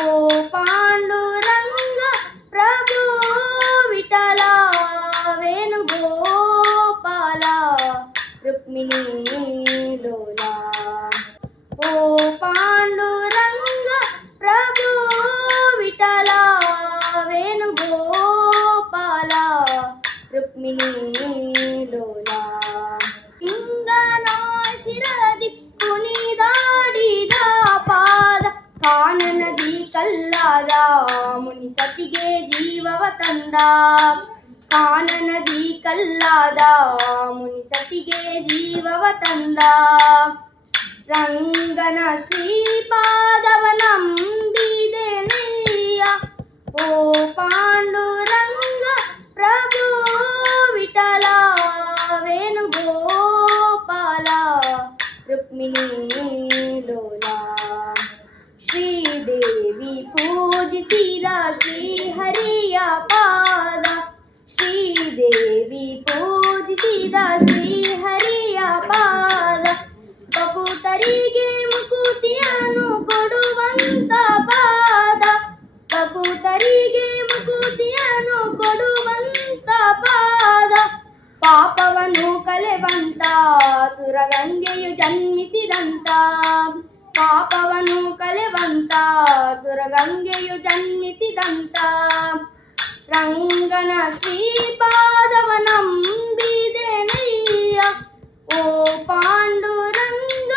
ಓ ಪಾಂಡುರಂಗ ಪ್ರಭು ವಿಠಲ ವೇಣುಗೋಪಾಲ ರುಕ್ಮಿಣಿ ಲೋಲ. ಓ ಪಾಂಡುರಂಗ ಪ್ರಭು ವಿಠಲ ವೇಣುಗೋಪಾಲ ರುಕ್ಮಿಣಿ ಲೋಲ. ಇಂಗನ ಶಿರದಿ ಕುಣಿದಾಡಿದ ಪಾದ ಕಾನನದಿ ಕಲ್ಲಾದ ಮುನಿಸತಿಗೆ ಜೀವವ ತಂದ. ಕಾನನದಿ ಕಲ್ಲಾದ ಮುನಿಸತಿಗೆ ಜೀವವ ತಂದ. ರಂಗನ ಶ್ರೀಪಾದವ ನಂಬಿದೆನಯ್ಯ. ಓ ಪಾಂಡುರಂಗ ಪ್ರಭು ವಿಠಲ ವೇಣುಗೋಪಾಲ ರುಕ್ಮಿಣಿ ಲೋಲ. ಶ್ರೀದೇವಿ ಪೂಜಿಸಿದ ಶ್ರೀಹರಿಯ ಪಾದ. ಶ್ರೀದೇವಿ ಪೂಜಿಸಿದ ಶ್ರೀಹರಿಯ ಪಾದ. ಭಕುತರಿಗೆ ಮುಕುತಿಯನ್ನು ಕೊಡುವಂತ ಪಾದ. ಭಕುತರಿಗೆ ಮುಕುತಿಯನ್ನು ಕೊಡುವಂತ ಪಾದ. ಪಾಪವನ್ನು ಕಲೆವಂತ ಸುರಗಂಗೆಯು ಜನ್ಮಿಸಿದಂತ. ಪಾಪವನ್ನು ಕಲೆವಂತ ಸುರಗಂಗೆಯು ಜನ್ಮಿಸಿದಂತ. ರಂಗನ ಶ್ರೀಪಾದವ ನಂಬಿದೆನಯ್ಯ. ಓ ಪಾಂಡುರಂಗ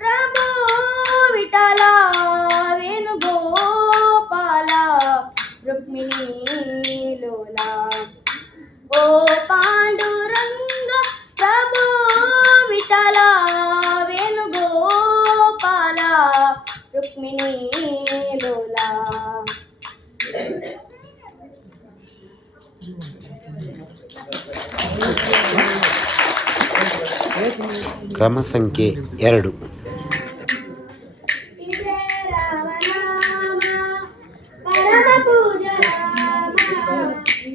ಪ್ರಭು ವಿಠಲ ವೇಣುಗೋಪಾಲ ರುಕ್ಮಿಣಿ ಲೋಲ. ಓ ಪಾಂಡುರಂಗ ಪ್ರಭು ವಿಠಲ ವೇಣುಗೋಪಾಲ ರುಕ್ಮಿಣಿ ಲೋಲ. ಕ್ರಮ ಸಂಖ್ಯೆ 2. ಪರಮ ಪೂಜ ರಾಮ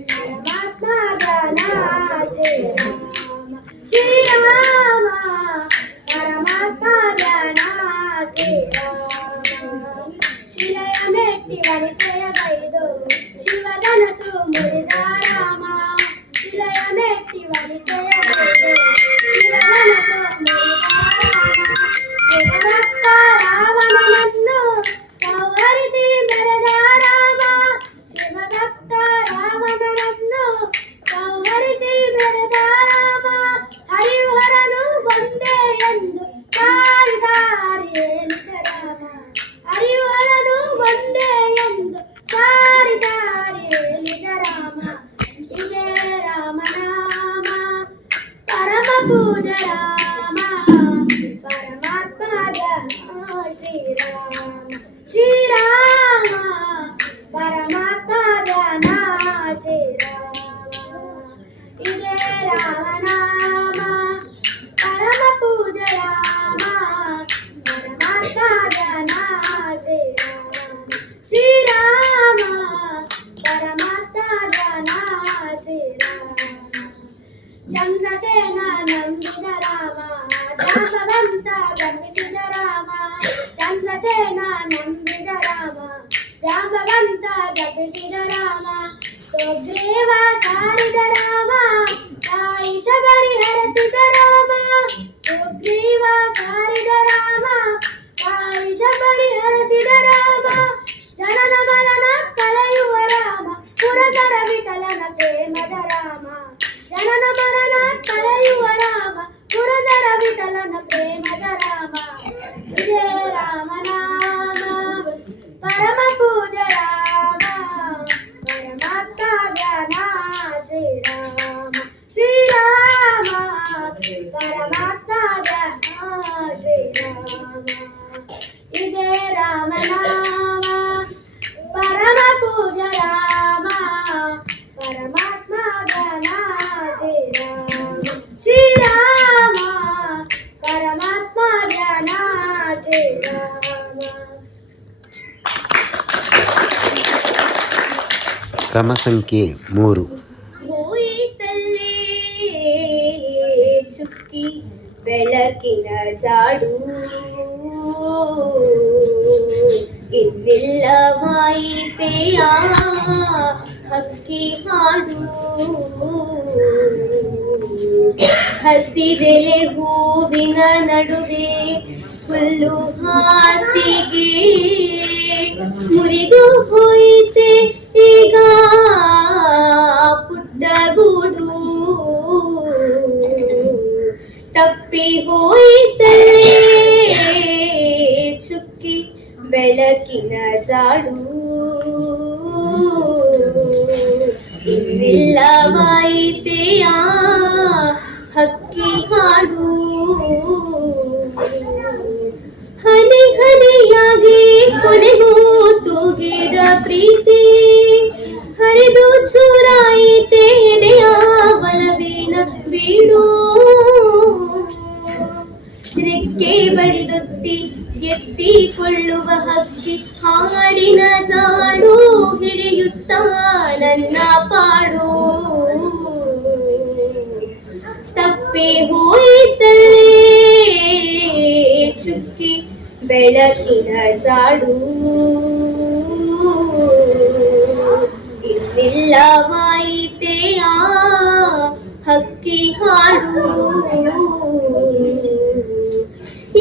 ಪರಮಾತ್ಮ ಗಣ ಶ್ರೀರಾಮ. ಪರಮಾತ್ಮ ಗಣ ಶ್ರೀರಾಮ. ಶಿಲೆಯ ಮೆಟ್ಟಿ ವನಿತೆಯ ಬೈದು ಶಿವಧನಸು ಮುರಿದ ರಾಮ. ಶಿಲೆಯ ಮೆಟ್ಟಿ ವನಿತೆಯ ಬೈದು ಶಿವಧನಸು ಮುರಿದ ರಾಮ. ಶಿವಭಕ್ತ ರಾವಣನನ್ನು ಸಂಹರಿಸಿ ಮೆರೆದ ರಾಮ. ಶಿವಭಕ್ತ ರಾವಣನನ್ನು ಸಂಹರಿಸಿ ಮೆರೆದ ರಾಮ. ಹರಿಹರನು ಒಂದೇ ಎಂದು ಸಾರಿ ಸಾರಿ ಹೇಳಿದ ರಾಮ. ಹರಿಹರನು ಒಂದೇ ಎಂದು ಸಾರಿ ಸಾರಿ ಹೇಳಿದ ರಾಮ. ಇದೇ ರಾಮನಾಮ ಪರಮ ಪೂಜ ರಾಮ ಪರಮಾತ್ಮ ಶ್ರೀರಾಮ. ಶ್ರೀರಾಮ ಪರಮಾತ್ಮ ಶ್ರೀರಾಮ. ಇದೇ ರಾಮನಾಮ ಪರಮ ಪೂಜ ರಾಮ ಪರಮಾತ್ಮ ಶ್ರೀರಾಮ. ಶ್ರೀರಾಮ ಪರಮಾತ್ಮ ಶ್ರೀರಾಮ. ಚಂದ್ರಸೇನ ನಂಬಿದ ರಾಮ ಜಾಂಬವಂತ ಗರ್ವಿಸಿದ ರಾಮ. ಚಂದ್ರಸೇನ ನಂಬಿದ ರಾಮ ಜಾಂಬವಂತ ಗರ್ವಿಸಿದ ರಾಮ. ಸುಗ್ರೀವ ಸಾರಿದ ರಾಮ ತಾಯಿ ಶಬರಿ ಹರಸಿದ ರಾಮ. ಸುಗ್ರೀವ ಸಾರಿದ ರಾಮ ತಾಯಿ ಶಬರಿ ಹರಸಿದ ರಾಮ. ಜನನ ಮರಣ ಕಳೆಯುವ ರಾಮ ಪುರಂದರ ವಿಠಲನ ಪ್ರೇಮದ ರಾಮ. ಜನನ ಮರಣ ಕಳೆಯುವ ರಾಮ ಪುರಂದರ ವಿಠಲನ ಪ್ರೇಮದ ರಾಮ. ಇದೇ ರಾಮನಾಮ ಪರಮ ಪೂಜ ರಾಮ ಪರಮಾತ್ಮ ಜ್ಞಾನ ಶ್ರೀರಾಮ. ಶ್ರೀರಾಮ ಪರಮಾತ್ಮ ಜ್ಞಾನ ಶ್ರೀರಾಮ. ಇದೇ ರಾಮನಾಮ ಪರಮ ಪೂಜ ರಾಮ ಪರಮಾತ್ಮ ಜ್ಞಾನ ಶ್ರೀರಾಮ. ಶ್ರೀರಾಮ ಪರಮಾತ್ಮ ಜ್ಞಾನ ಶ್ರೀರಾಮ. ಕ್ರಮ ಸಂಖ್ಯೆ 3. ಹೋಯಿತಲ್ಲೇ ಚುಕ್ಕಿ ಬೆಳಕಿನ ಜಾಡು. ಇನ್ನಿಲ್ಲವಾಯಿತೆಯ ಹಕ್ಕಿ ಹಾಡು ಹಸಿದೆಲೆ ಹೂವಿನ ನಡುವೆ ಹುಲ್ಲು ಹಾಸಿಗೆ ಮುರಿದು ಹೋಯಿತೆ ಈಗ ಪುಟ್ಟಗೂಡು ತಪ್ಪಿ ಹೋಯಿತಲೇ ಚುಕ್ಕಿ ಬೆಳಕಿನ ಜಾಡು ಇನ್ನಿಲ್ಲವಾಯಿತೆಯ ಹಕ್ಕಿ ಹಾಡು ಹನಿ ಹನಿಯಾಗಿ ಕೊನೆಗೂ ತೂಗಿದ ಪ್ರೀತಿ ಹರಿದು ಚೂರಾಯಿತೆ ಎದೆಯ ಬಲವಿನ ಬೀಡು ರೆಕ್ಕೆ ಬಡಿದೊತ್ತಿ ಎತ್ತಿಕೊಳ್ಳುವ ಹಕ್ಕಿ ಹಾಡಿನ ಜಾಡು ಹಿಡಿಯುತ್ತ ನನ್ನ ಪಾಡು ತಪ್ಪಿ ಹೋಯಿತಲೇ ಚುಕ್ಕಿ ಬೆಳಕಿನ ಜಾಡು ಇನ್ನಿಲ್ಲವಾಯಿತೆಯ ಹಕ್ಕಿ ಹಾಡು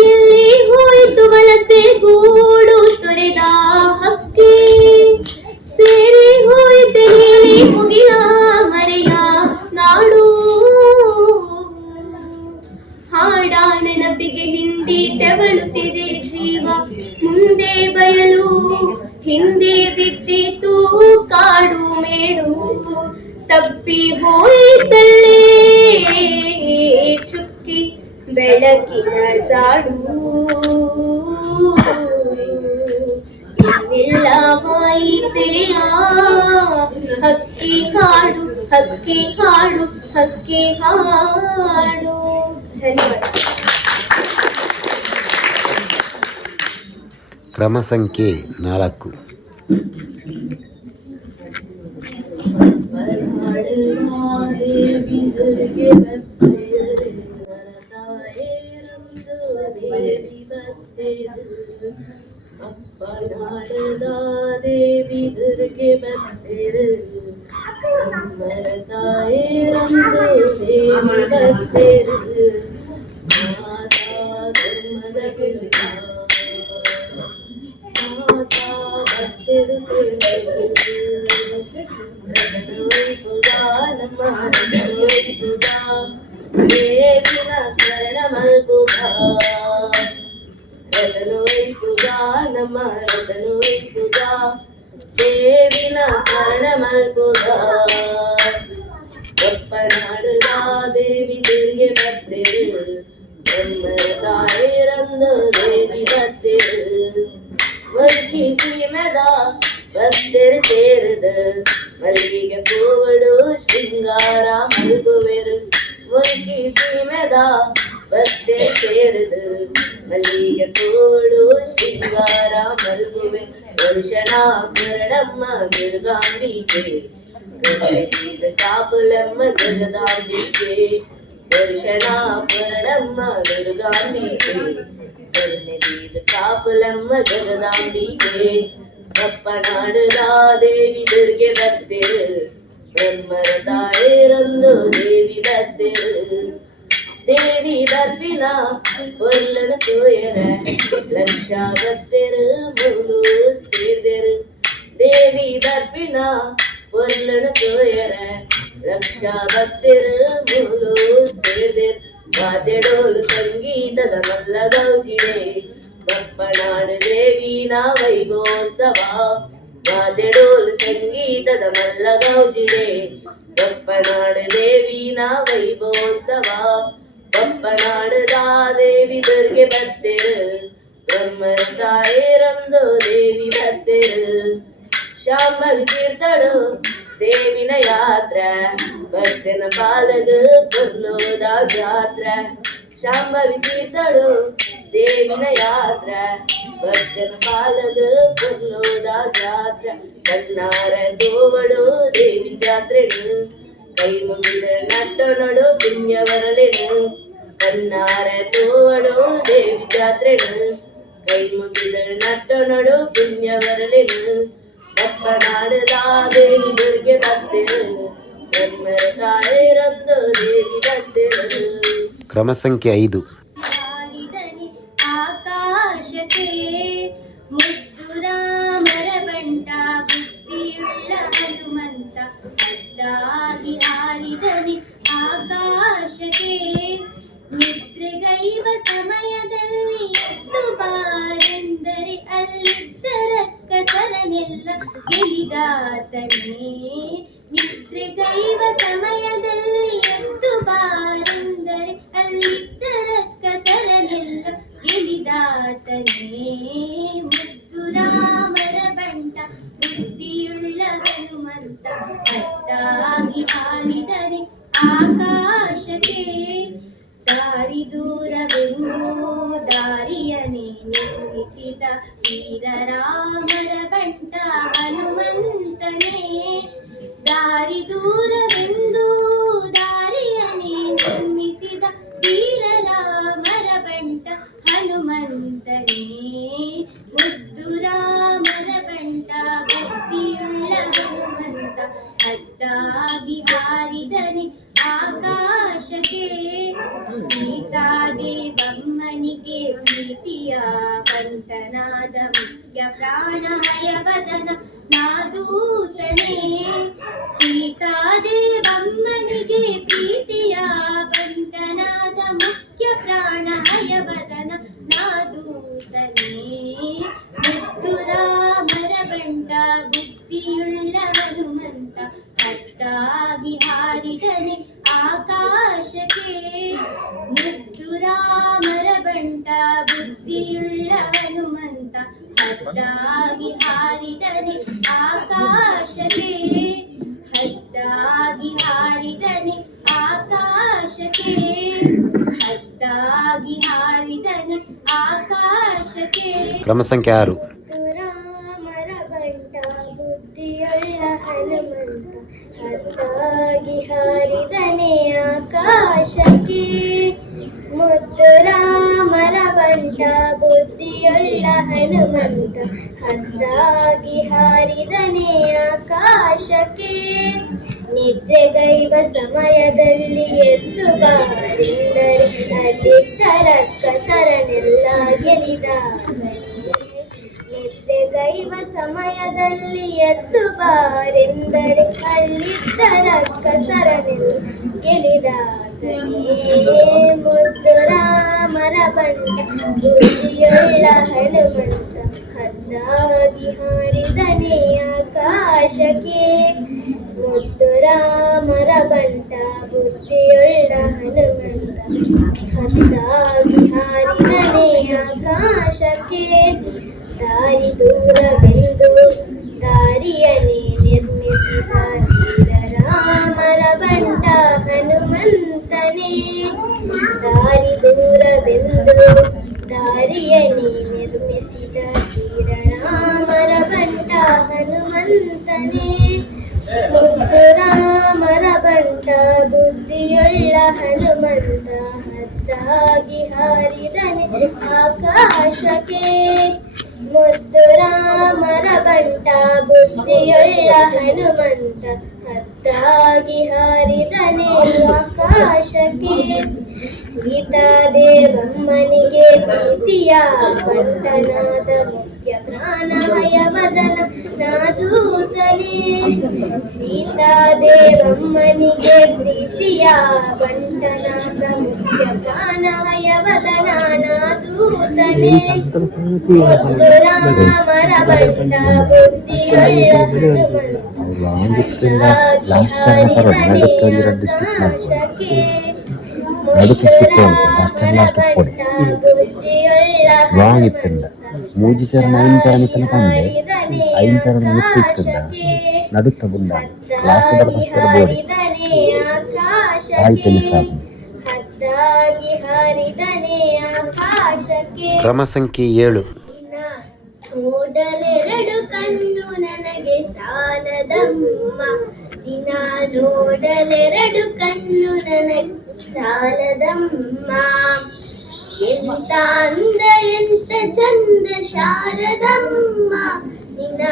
ಎಲ್ಲಿ ಹೋಯಿತು ವಲಸೆ ಗೂಡು ತೊರೆದ ಹಕ್ಕಿ ಸೇರಿ ಹೋಯಿತೆ ನೀಲಿ ಮುಗಿಲ ಮರೆಯ ನಾಡು ಹಾಡ ನೆನಪಿಗೆ ಹಿಂದಿ ತೆವಳುತ್ತಿದೆ ಜೀವ ಮುಂದೆ ಬಯಲು ಹಿಂದೆ ಬಿದ್ದಿತು ಕಾಡು ಮೇಡು ತಪ್ಪಿ ಹೋಯಿತಲ್ಲೇ ಚುಕ್ಕಿ ಬೆಳಕಿನ ಜಾಡು ಇನ್ನಿಲ್ಲವಾಯಿತೆಯ ಹಕ್ಕಿ ಹಾಡು ಹಕ್ಕಿ ಹಾಡು ಹಕ್ಕಿ ಹಾಡು. ಧನ್ಯವಾದ. ಕ್ರಮ ಸಂಖ್ಯೆ 4. ದೇವಿ ದುರ್ಗೆ ಬತ್ತಿರು ಮರತಾಯೇ ರಂದು ದೇವಿ ಬತ್ತಿರು ಮಾತಾ ಧರ್ಮದ ಗಿಳಿಯ ಮಾತಾ ಬತ್ತಿರು ಸೇರುಗಾ ನಮ್ಮ ದೇವಿನ ಶರಣ ಮಲ್ಗುಗಾ ನಮ್ಮ ರತನುಯ್ಯುಗಾ ದೇವಿನ ಶರಣ ಮಲ್ಗುಗಾ ಒಪ್ಪನಾಡುಗ ದೇವಿ ದುರ್ಗೆ ಬತ್ತಿರು ಬ್ರಹ್ಮರ ತಾಯಿರಂದು ದೇವಿ ಬತ್ತಿರು ಒರ್ಕಿ ಸೀಮೆದ ಬತ್ತಿರು ಸೇರುದು ಮಲ್ಲಿಗೆ ಪೂವಡು ಶೃಂಗಾರ ಮಲ್ಗುವೆರು ಒರ್ಕಿ ಸೀಮೆದ ಬತ್ತಿರು ಸೇರುದು ಮಲ್ಲಿಗೆ ಪೂವಡು ಶೃಂಗಾರ ಮಲ್ಗುವೆ ವರುಷನಾಪರಣಮ್ಮ ದುರ್ಗಾಂಬಿಕೆ ಕಣ್ಣೀದ ಕಾಪುಲಮ್ಮ ಜಗದಾಂಬಿಕೆ ವರುಷನಾಪರಣಮ್ಮ ದುರ್ಗಾಂಬಿಕೆ ಕಣ್ಣೀದ ಕಾಪುಲಮ್ಮ ಜಗದಾಂಬಿಕೆ ಕಪ್ಪನಾಡುಗ ದೇವಿ ದುರ್ಗೆ ಬತ್ತಿರು ಬ್ರಹ್ಮರ ತಾಯಿರಂದು ದೇವಿ ಬತ್ತಿರು ದೇವಿ ಬರ್ಪಿನ ಒಲ್ಲಣ ತೋಯರ ಲಕ್ಷ ಬತ್ತಿರು ಮೂಲು ಸೇರ್ದರು ದೇವಿ ಬರ್ಪಿನ ಒಲ್ಲಣ ತೋಯರ ಲಕ್ಷ ಬತ್ತಿರು ಮೂಲು ಸೇರ್ದರು ವಾದ್ಯಡೋಲು ಸಂಗೀತದ ಮಲ್ಲ ಗೌಜಿಡೆ ಬಪ್ಪನಾಡು ದೇವಿನ ವೈಭೋತ್ಸವ ವಾದ್ಯಡೋಲು ಸಂಗೀತದ ಮಲ್ಲ ಗೌಜಿಡೆ ಬಪ್ಪನಾಡು ದೇವಿನ ವೈಭೋತ್ಸವ ಬಪ್ಪನಾಡುದ ದೇವಿ ದುರ್ಗೆ ಬತ್ತಿರು ಬ್ರಹ್ಮರ ತಾಯಿರಂದು ದೇವಿ ಬತ್ತಿರು ಶಾಂಭವಿ ತೀರ್ಥಳು ದೇವಿನ ಯಾತ್ರೆ ಬತ್ತಿನ ಪಾಲದು ಪೊಲ್ಲೋದ ಜಾತ್ರೆ ಶಾಂಭವಿ ತೀರ್ಥಳು ದೇವಿನ ಯಾತ್ರೆ ಬತ್ತಿನ ಪಾಲದು ಪೊಲ್ಲೋದ ಜಾತ್ರೆ ಕಣ್ಣಾರ ಗೋವಳು ದೇವಿ ಜಾತ್ರೆನು ಕೈ ಮುಗಿದ ನಟ್ಟು ನಡು ಪುಣ್ಯವರಳೆನು ಕಣ್ಣಾರ ತೋವಡು ದೇವಿ ಜಾತ್ರೆನು ಕೈ ಮುಗಿದ ನಟ್ಟ ನಡು ಪುಣ್ಯ ಬರಲಿನು ಬಪ್ಪನಾಡದ ದೇವಿ ದುರ್ಗೆ ಬರ್ತಿರು ಧರ್ಮರ ತಾಯಿರೊಂದು ದೇವಿ ಬರ್ತಿರು. ಕ್ರಮ ಸಂಖ್ಯೆ 5. ಹಾರಿದನೆ ಆಕಾಶಕ್ಕೆ ಮುದ್ದು ರಾಮರ ಬಂಟ ಬುದ್ಧಿಯುಳ್ಳ ಹನುಮಂತ ಹದ್ದಾಗಿ ಹಾರಿದನೆ ಆಕಾಶಕ್ಕೆ ನಿದ್ರೆಗೈವ ಸಮಯದಲ್ಲಿ ಎದ್ದು ಬಾರೆಂದರೆ ಅಲ್ಲಿದ್ದರ ಕಸರನೆಲ್ಲ ಗೆಲಿದಾತನೇ. ನಿದ್ರೆಗೈವ ಸಮಯದಲ್ಲಿ ಎದ್ದು ಬಾರೆಂದರೆ ಅಲ್ಲಿದ್ದರ ಕಸರನೆಲ್ಲ ಗೆಲಿದಾತನೇ. ಮುದ್ದು ರಾಮರ ಬಂಟ ಬುದ್ಧಿಯುಳ್ಳ ಹನುಮಂತ ಹದ್ದಾಗಿ ಹಾರಿದನೆ ಆಕಾಶಕ್ಕೆ ದಾರಿ ದೂರವೆಂದು ದಾರಿಯನೇ ನಿರ್ಮಿಸಿದ ವೀರರಾಮರ ಬಂಟ ಹನುಮಂತನೇ. ದಾರಿ ದೂರವೆಂದು ದಾರಿಯನೇ ನಿರ್ಮಿಸಿದ ವೀರರಾಮರ ಬಂಟ ಹನುಮಂತನೇ. ಮುದ್ದು ರಾಮರ ಬಂಟ ಬುದ್ಧಿಯುಳ್ಳ ಹನುಮಂತ ಹದ್ದಾಗಿ ಹಾರಿದನೆ ಆಕಾಶಕ್ಕೆ ಸೀತಾದೇವಮ್ಮನಿಗೆ ಪ್ರೀತಿಯ ಬಂಟನಾದ ಮುಖ್ಯ ಪ್ರಾಣ ಹಯವದನ ನಾದೂತನೇ. ಸೀತಾದೇವಮ್ಮನಿಗೆ ಪ್ರೀತಿಯ ಬಂಟನಾದ ಮುಖ್ಯ ಪ್ರಾಣ ಹಯವದನ ನಾದೂತನೇ. ಮುದ್ದು ರಾಮರ ಬಂಟ ಬುದ್ಧಿಯುಳ್ಳ ಹನುಮಂತ ಹದ್ದಾಗಿ ಹಾರಿದನೆ ಆಕಾಶಕ್ಕೆ. ಮುದ್ದು ರಾಮರ ಬಂಟ ಬುದ್ಧಿಯುಳ್ಳ ಹನುಮಂತ ಹದ್ದಾಗಿ ಹಾರಿದನೆ ಆಕಾಶಕ್ಕೆ. ಹದ್ದಾಗಿ ಹಾರಿದನೆ ಆಕಾಶಕ್ಕೆ. ಹದ್ದಾಗಿ ಹಾರಿದನೆ ಆಕಾಶಕ್ಕೆ. ಕ್ರಮ ಸಂಖ್ಯೆ 6. ರಾಮರ ಬಂಟ ಬುದ್ಧಿಯುಳ್ಳ ಹನುಮಂತ ಹದ್ದಾಗಿ ಹಾರಿದನೆ ಆಕಾಶಕ್ಕೆ. ಮುದ್ದು ರಾಮರ ಬಂಟ ಬುದ್ಧಿಯುಳ್ಳ ಹನುಮಂತ ಹದ್ದಾಗಿ ಹಾರಿದನೆ ಆಕಾಶಕ್ಕೆ. ನಿದ್ರೆಗೈವ ಸಮಯದಲ್ಲಿ ಎದ್ದು ಬಾರೆಂದರೆ ಅಲ್ಲಿದ್ದರ ಕಸರನೆಲ್ಲ ಗೆಲಿದಾತನೇ. ನಿದ್ರೆಗೈವ ಸಮಯದಲ್ಲಿ ಎದ್ದು ಬಾರೆಂದರೆ ಅಲ್ಲಿದ್ದರ ಕಸರನೆಲ್ಲ ಗೆಲಿದಾತನೇ. ಮುದ್ದು ರಾಮರ ಬಂಟ ಬುದ್ಧಿಯುಳ್ಳ ಹನುಮಂತ ಹದ್ದಾಗಿ ಹಾರಿದನೆ ಆಕಾಶಕ್ಕೆ. ಮುದ್ದು ರಾಮರ ಬಂಟ ಬುದ್ಧಿಯುಳ್ಳ ಹನುಮಂತ ಹದ್ದಾಗಿ ಹಾರಿದನೆ ಆಕಾಶಕ್ಕೆ. ದಾರಿ ದೂರವೆಂದು ದಾರಿಯನೇ ನಿರ್ಮಿಸಿದ ವೀರರಾಮರ ಬಂಟ ಹನುಮಂತನೇ. ದಾರಿ ದೂರವೆಂದು ದಾರಿಯನೇ ನಿರ್ಮಿಸಿದ ವೀರರಾಮರ ಬಂಟ ಹನುಮಂತನೇ. ಮುದ್ದು ರಾಮರ ಬಂಟ ಬುದ್ಧಿಯುಳ್ಳ ಹನುಮಂತ ಹದ್ದಾಗಿ ಹಾರಿದನೆ ಆಕಾಶಕ್ಕೆ. ಮುದ್ದು ರಾಮರ ಬಂಟ ಬುದ್ಧಿಯುಳ್ಳ ಹನುಮಂತ ಹದ್ದಾಗಿ ಹಾರಿದನೆ ಆಕಾಶಕ್ಕೆ. ಸೀತಾದೇವಮ್ಮನಿಗೆ ಪ್ರೀತಿಯ ಬಂಟನಾದ ಮುಖ್ಯ ಪ್ರಾಣ ಹಯವದನ ನಾದೂತನೇ. ಸೀತಾದೇವಮ್ಮನಿಗೆ ಪ್ರೀತಿಯ ಬಂಟನಾದ ಮುಖ್ಯ ಪ್ರಾಣ ಹಯವದನ ನಾದೂತನೇ. ಮುದ್ದು ರಾಮರ ಬಂಟ ಬುದ್ಧಿಯುಳ್ಳ ಹನುಮಂತ ಹದ್ದಾಗಿ ಹಾರಿದನೆ ಆಕಾಶಕ್ಕೆ. వాగిత్తుండ మూజిచరణ ఐంచరణికన కండే ఐంచరణ ముట్టిస్తుండ నడుತ್ತ ಬುಂಡ ಕ್ಲಾಸ್ ಬರಪಸ್ತರ ಬೋಡಿ ಆಯ್ತು ಸಾಕು. ಕ್ರಮ ಸಂಖ್ಯೆ 7. ನೋಡಲೆರಡು ಕಣ್ಣು ನನಗೆ ಸಾಲದಮ್ಮ. ದಿನ ನೋಡಲೆರಡು ಕಣ್ಣು ನನಗೆ ಸಾಲದಮ್ಮ. ಎಂತ ಅಂದ ಎಂತ ಚಂದ ಶಾರದಮ್ಮ ನಿನ್ನ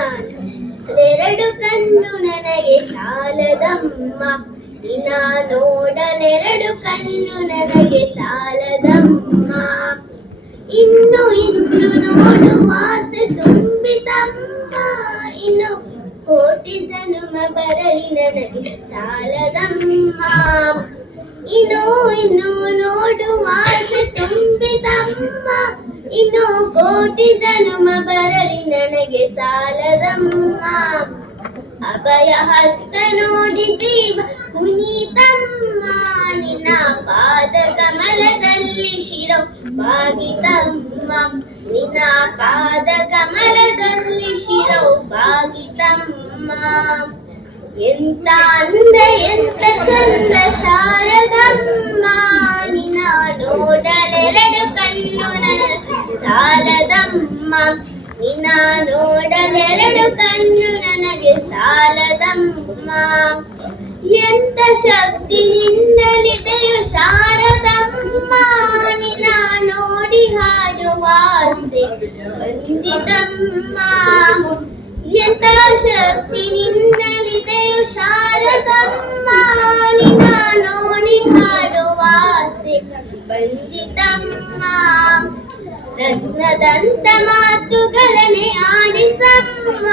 ಎರಡು ಕಣ್ಣು ನನಗೆ ಸಾಲದಮ್ಮ ನಿನ್ನ ನೋಡಲೆರಡು ಕಣ್ಣು ನನಗೆ ಸಾಲದಮ್ಮ ಇನ್ನು ಇನ್ನು ನೋಡುವ ಆಸೆ ತುಂಬಿತಮ್ಮ ಇನ್ನು ಕೋಟಿ ಜನ್ಮ ಬರಲಿ ನನಗೆ ಸಾಲದಮ್ಮ ಇನ್ನು ಇನ್ನು ನೋಡುವ ಆಸೆ ತುಂಬಿತಮ್ಮ ಇನ್ನು ಕೋಟಿ ಜನ್ಮ ಬರಲಿ ನನಗೆ ಸಾಲದಮ್ಮ ಅಭಯ ಹಸ್ತ ನೋಡಿ ಜೀವ ಕುಣಿತಮ್ಮ ನಿನ್ನ ಪಾದ ಕಮಲದಲ್ಲಿ ಶಿರೋ ಬಾಗಿತಮ್ಮ ನಿನ್ನ ಪಾದ ಕಮಲದಲ್ಲಿ ಶಿರೋ ಬಾಗಿತಮ್ಮ ಎಂತ ಅಂದ ಎಂತ ಚಂದ ಶಾರದಮ್ಮ ನಿನ್ನ ನೋಡಲೆರಡು ಕಣ್ಣು ನನಗೆ ಸಾಲದಮ್ಮ ನಿನ್ನ ನೋಡಲೆರಡು ಕಣ್ಣು ನನಗೆ ಸಾಲದಮ್ಮ ಎಂತ ಶಕ್ತಿ ನಿನ್ನಲ್ಲಿದೆಯೋ ಶಾರದಮ್ಮ ನಿನ್ನ ನೋಡಿ ಹಾಡುವ ಆಸೆ ಬಂದಿತಮ್ಮ ಎಂತ ಶಕ್ತಿ ನಿನ್ನಲ್ಲಿದೆಯೋ ಶಾರದಮ್ಮ ನಿನ್ನ ನೋಡಿ ಹಾಡುವ ಆಸೆ ಬಂದಿತಮ್ಮ ರತ್ನದಂತ ಮಾತುಗಳನೆ ಆಡಿಸಮ್ಮ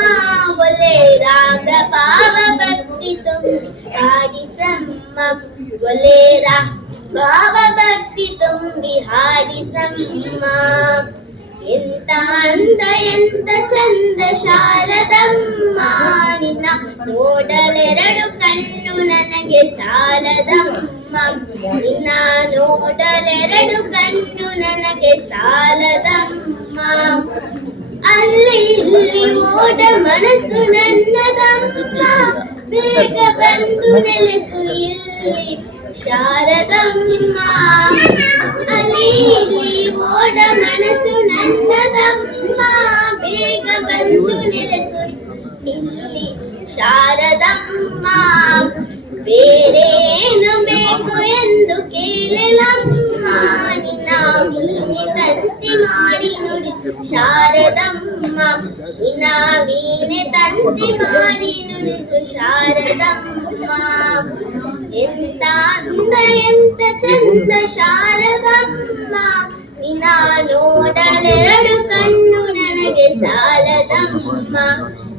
ಒಲೆ ರಾಗ ಭಾವ ಭಕ್ತಿ ತುಂಬಿ ಹಾಡಿಸಮ್ಮ ಒಲೆ ಭಾವ ಭಕ್ತಿ ತುಂಬಿ ಹಾಡಿಸಮ್ಮ ಎಂತ ಅಂದ ಎಂತ ಚಂದ ಶಾರದಮ್ಮ ನಿನ್ನ ನೋಡಲೆರಡು ಕಣ್ಣು ನನಗೆ ಸಾಲದಮ್ಮ ನಿನ್ನ ನೋಡಲೆರಡು ಕಣ್ಣು ನನಗೆ ಸಾಲದಮ್ಮ ಅಲ್ಲಿ ಇಲ್ಲಿ ಓಡ ಮನಸ್ಸು ನನ್ನದಮ್ಮ ಬೇಗ ಬಂದು ನೆಲೆಸು ಇಲ್ಲಿ ಶಾರದಮ್ಮ ಅಲ್ಲಿ ಇಲ್ಲಿ ಓಡ ಮನಸ್ಸು ನನ್ನದಮ್ಮ ಬೇಗ ಬಂದು ನೆಲೆಸು ಇಲ್ಲಿ ಶಾರದಮ್ಮ ಬೇರೇನು ಬೇಕು ಎಂದು ಕೇಳಲಮ್ಮ ನಿನ್ನ ಮೀನೆ ತಂತಿ ಮಾಡಿ ನುಡಿ ಶಾರದಮ್ಮ ನಿನ್ನ ಮೀನೆ ತಂತಿ ಮಾಡಿ ನುಡಿಸು ಶಾರದಮ್ಮ ಎಂತ ಅಂದ ಎಂತ ಚಂದ ಶಾರದಮ್ಮ ನಿನ್ನ ನೋಡಲೆರಡು ಕಣ್ಣು ನನಗೆ ಸಾಲದಮ್ಮ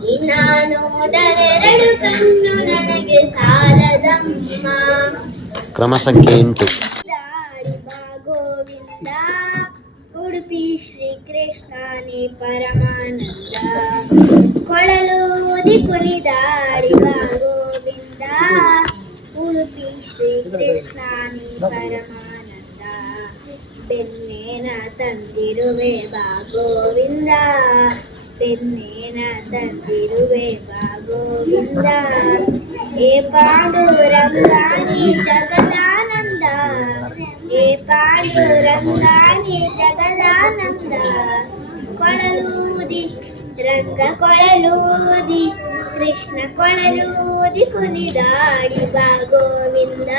ನಿನ್ನ ನೋಡಲೆರಡು ಕಣ್ಣು ನನಗೆ ಸಾಲದಮ್ಮ ಕ್ರಮ ಸಂಖ್ಯೆ 8. ದಾಡಿಬ ಗೋವಿಂದ ಉಡುಪಿ ಶ್ರೀ ಕೃಷ್ಣನೇ ಪರಮಾನಂದ ಕೊಳಲೂದಿ ಕುಣಿದಾಡಿಬ ಗೋವಿಂದ ಉಡುಪಿ ಶ್ರೀ ಕೃಷ್ಣನೇ ಪರಮಾನಂದ ಬೆನ್ನೇನ ತಂದಿರುವೆ ಬಾ ಗೋವಿಂದ ಬೆನ್ನೇನ ತಂದಿರುವೆ ಬಾ ಗೋವಿಂದ ಏ ಪಾಂಡುರಂಗಾನಿ ಜಗದಾನಂದ ಏ ಪಾಂಡುರಂಗಾನಿ ಜಗದಾನಂದ ಕೊಳಲೂದಿ ರಂಗ ಕೊಳಲೂದಿ ಕೃಷ್ಣ ಕೊಳಲೂದಿ ಕುಣಿದಾಡಿ ಬಾ ಗೋವಿಂದ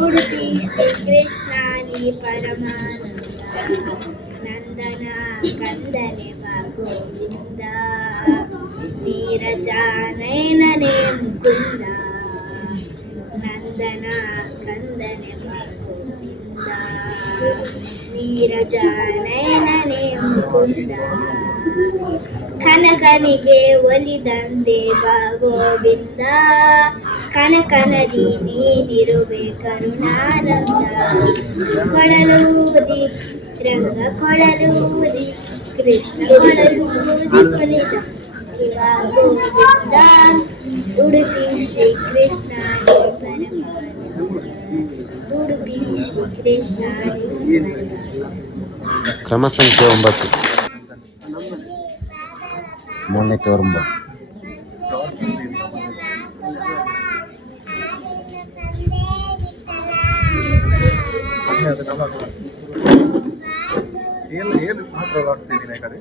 ಉಡುಪಿ ಶ್ರೀ ಕೃಷ್ಣನೇ ಪರಮಾನಂದ ನಂದನ ಕಂದನೆ ಬಾ ಗೋವಿಂದ ನೀರಜಾನಯನನೇ ಮುಕುಂದ ನಂದನ ಕಂದನೆ ಬಾ ಗೋವಿಂದ ನೀರಜಾನಯನನೇ ಮುಕುಂದ ಕನಕನಿಗೆ ಒಲಿದಂದೆ ಬಾ ಗೋವಿಂದ ಕನಕನದಿ ನೀನಿರುವೆ ಕರುಣಾನಂದ ಕೊಳಲೂದಿ ರಂಗ ಕೊಳಲೂದಿ ಕೃಷ್ಣ ಕೊಳಲೂದಿ ಕೊಲಿದ ಇವ ಗೋವಿಂದ ಉಡುಪಿ ಶ್ರೀ ಕೃಷ್ಣನೇ ಪರಮಾನಂದ ಉಡುಪಿ ಶ್ರೀ ಕೃಷ್ಣನೇ ಪರಮಾನಂದ ಕ್ರಮ ಸಂಖ್ಯೆ 9. ಮೊನ್ನೆಕ್ಕೆ ಬರುಂಬ ಏನು ಮಾತ್ರ ವಾಡ್ಸಿದ್ದೀನಿ ಈ ಕಡೆ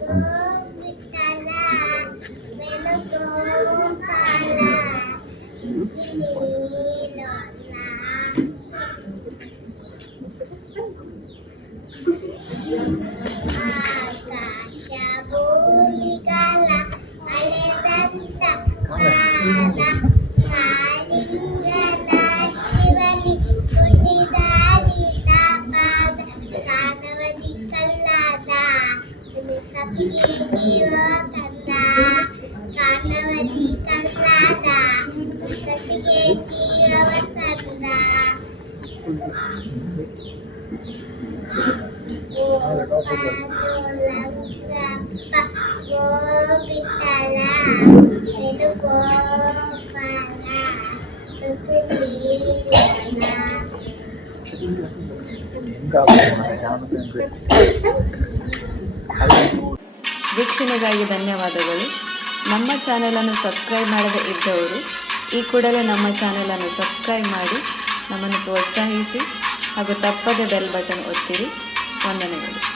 ವೀಕ್ಷಣೆಗಾಗಿ ಧನ್ಯವಾದಗಳು. ನಮ್ಮ ಚಾನೆಲನ್ನು ಸಬ್ಸ್ಕ್ರೈಬ್ ಮಾಡದೇ ಇದ್ದವರು ಈ ಕೂಡಲೇ ನಮ್ಮ ಚಾನೆಲನ್ನು ಸಬ್ಸ್ಕ್ರೈಬ್ ಮಾಡಿ ನಮ್ಮನ್ನು ಪ್ರೋತ್ಸಾಹಿಸಿ ಹಾಗೂ ತಪ್ಪದೆ ಬೆಲ್ ಬಟನ್ ಒತ್ತಿರಿ. ವಂದನೆಗಳು.